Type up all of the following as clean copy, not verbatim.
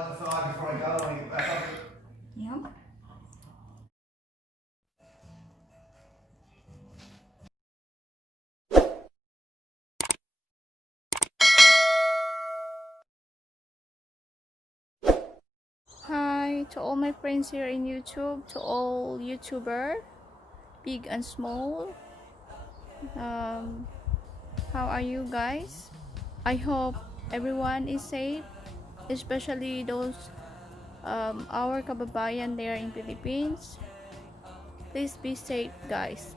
light the fire before I go and get back up. Yep. Hi to all my friends here in YouTube, to all YouTuber, big and small. How are you guys? I hope everyone is safe, especially those our kababayan there in Philippines. Please be safe, guys.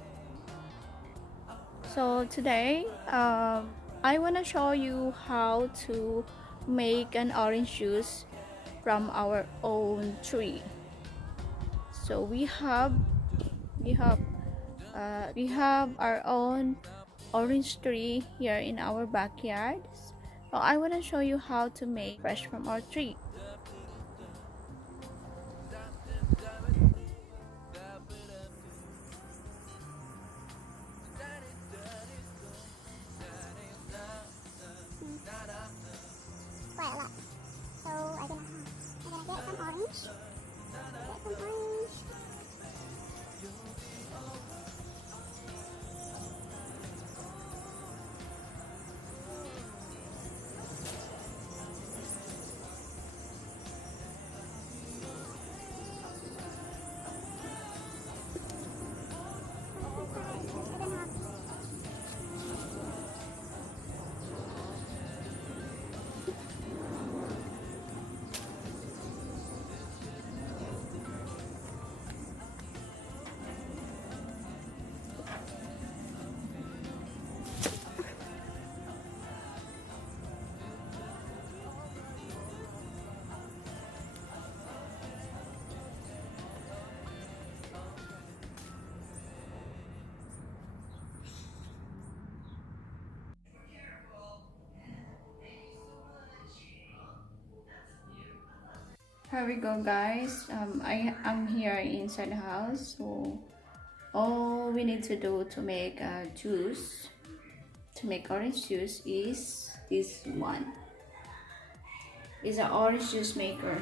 So today, I want to show you how to make an orange juice from our own tree. So we have our own orange tree here in our backyard. So I want to show you how to make fresh from our tree. Quite a lot. So I'm gonna get some orange. Here we go, guys. I'm here inside the house, so all we need to do to make a juice, to make orange juice, is this one. It's an orange juice maker.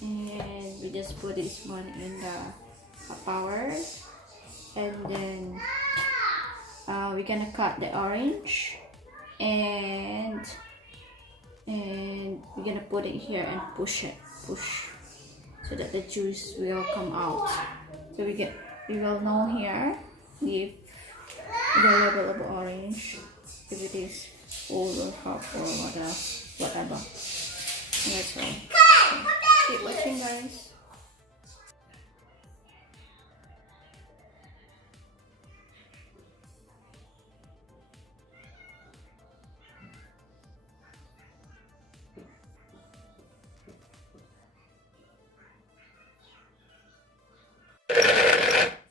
And we just put this one in the power, and then we're gonna cut the orange, and we're gonna put it here and push so that the juice will come out. So we will know here if the level of orange, if it is full or half or whatever. And that's all. So keep watching, guys.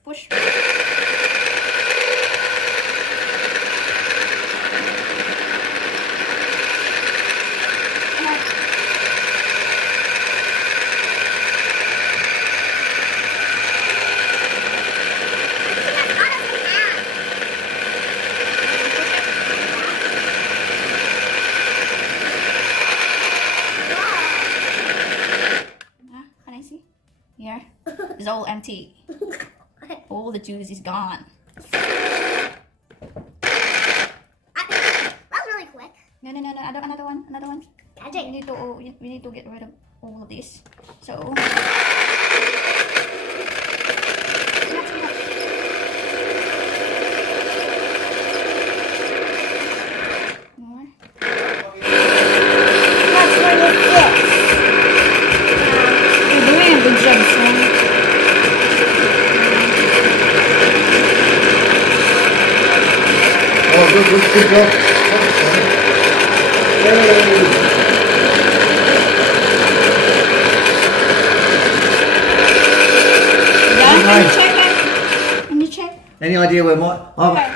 Push. Can I see? Here. It's all empty. All the juice is gone. That was really quick. No. Another one. Magic. We need to get rid of all of this. So. More. That's really good. You're doing a good job, son. Oh, good job. Done? Can you check it? Can you check? Any idea where my... Oh, Okay.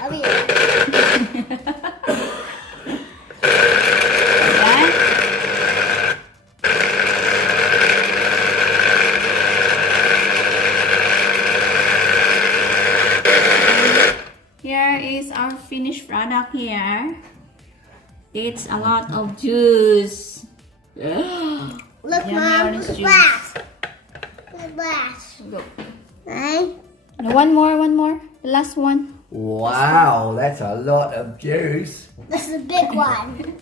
Oh yeah. Done? our finished product here. It's a lot of juice. Look, Yummy Mom. orange Look juice. at glass. Look at glass. Look. Right? And one more. The last one. Wow, that's a lot of juice. This is a big one.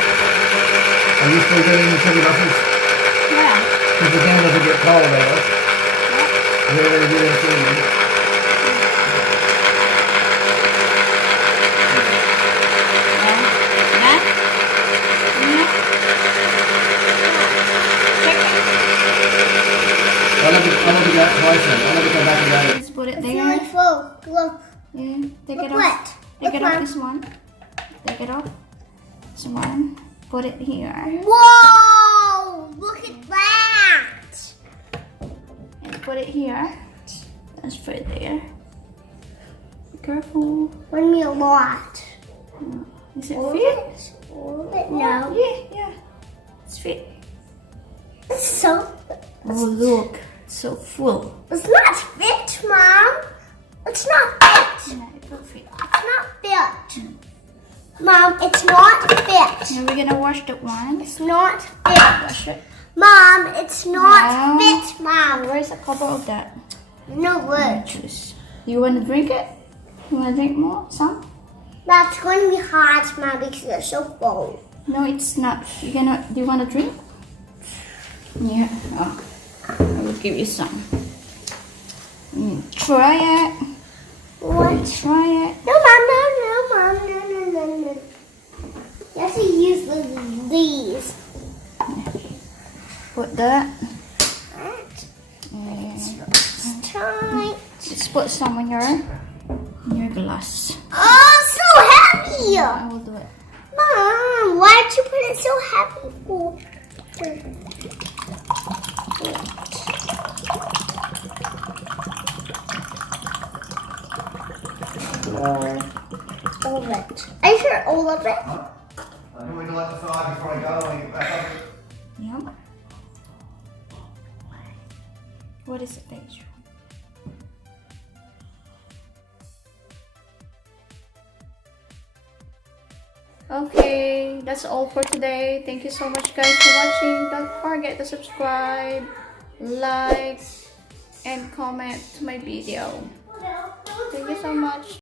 Are you still doing the chili muffins? Yeah. Because the game doesn't get cold out. We're going to do them chili. I'll look at that twice then. I'll look at that back again. Just put it It's there. really full. Look. Yeah. Take it Look off. what? Take it Look, off Mom. this one. Take it off. This one. Put it here. Whoa! Look at that. And put it here. Let's put it there. Be careful. Bring me a lot. Is it All of fit? it? All of it? No. Yeah. It's fit. It's so. Oh look, it's so full. It's not fit, Mom. It's not fit. Yeah, it will fit. It's not fit. Mom, it's not fit. Now we're gonna wash that one. It's not fit. Wash it. Mom, it's not No. fit, Mom. Where's the cover of that? No wood. Juice. You wanna drink it? You wanna drink more? Some? That's going to be hot, Mom, because it's so full. No, it's not. Do you wanna drink? Yeah. Oh. I will give you some. Try it. What? Try it. No, Mom, no. You have to use these. Put that. What? And It's tight. just put some in your glass. Oh, so heavy. I will do it. Mom, why did you put it so heavy for? All of it. Are you sure all of it? I do it like the side before I go and get back up. Yep. What is it, texture? Okay, that's all for today. Thank you so much guys for watching. Don't forget to subscribe, like, and comment to my video. Thank you so much.